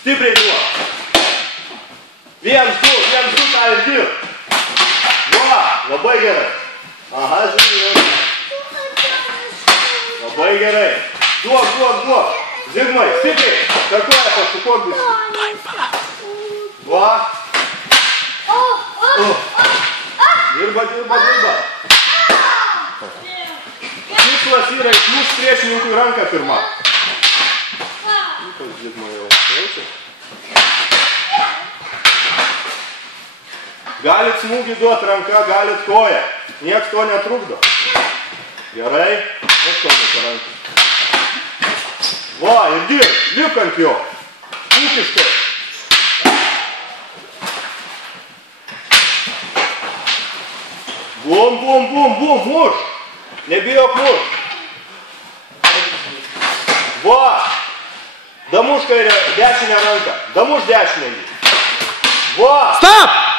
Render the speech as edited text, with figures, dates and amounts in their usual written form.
Stipriai duok. 1, 2, tą ir dirb. Va, labai gerai. Aha, Zigmai. Labai gerai. Duok. Zigmai, stipriai. Kartuoja pasukuok visi. Va. Dirba. Tikslas yra išmušt priešininkui ranką pirmą. Ypač Zigmai jau jaučia. Galit smūgį duot ranką, galit koją. Nieks to netrukdo. Gerai. Atkalbate ranką. Va, ir dirb. Lipk ant jo. Ūkiškai. Bum, muš. Nebijok muš. Va. Damuš kairę, dešinę ranką. Damuš dešinę jį. Va. Stop!